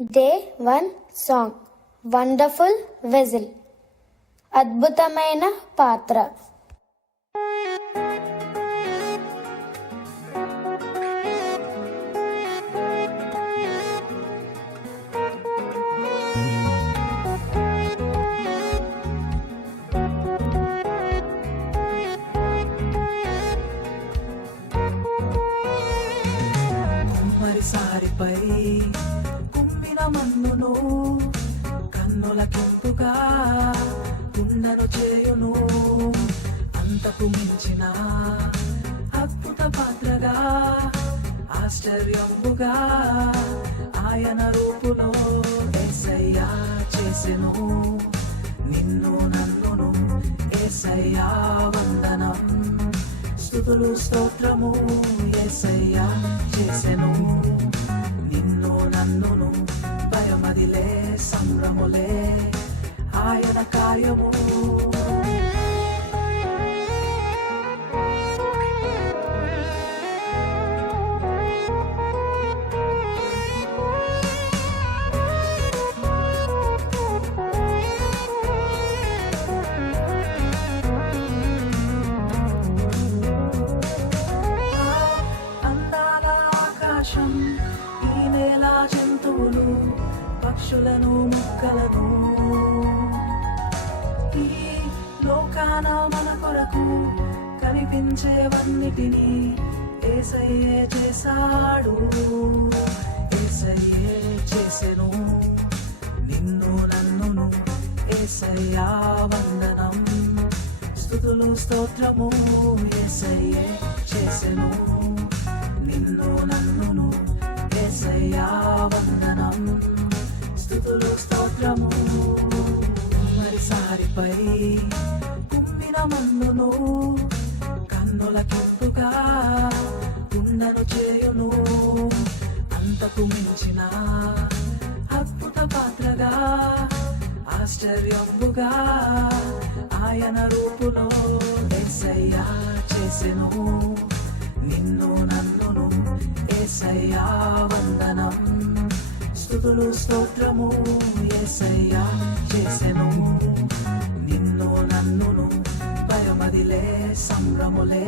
Day 1 song wonderful వెజిల్ అద్భుతమైన పాత్ర. కుమ్మరిసారిపై కుమ్మిన మన్నును కన్నుల కెంపుగా కుండను చేయును. అంతకు మించిన అద్భుత పాత్రగా ఆశ్చర్యంబుగా ఆయన రూపులో యేసయ్యా చేసెను నిన్ను నన్నును. యేసయ్యా వందనం, స్తుతులు స్తోత్రము. యేసయ్యా చేసెను నిన్ను నన్నును. భయమదిలే సంభ్రములే ఆయన కార్యము. ఈ నేల జంతువులు పక్షులను ముక్కలను ఈ లోకాన మన కొరకు కనిపించేవన్నిటినీ యేసయ్యే చేశాడు. యేసయ్యే చేసెను నిన్ను నన్నును. యేసయ్యా వందనం, స్తుతులు స్తోత్రము. యేసయ్యే చేసెను నిన్ను నన్నును. యేసయ్యా వందనం, స్తుతులు స్తోత్రము. కుమ్మరిసారిపై కుమ్మిన మన్నును కన్నుల కెంపుగా కుండను చేయును. అంతకు మించిన అద్భుత పాత్రగా ఆశ్చర్యంబుగా ఆయన రూపులో యేసయ్యా చేసెను నిన్ను నన్నును. యేసయ్యా వందనం, స్తుతులు స్తోత్రము. యేసయ్యా చేసెను నిన్ను నన్నును. భయమదిలే సంభ్రములే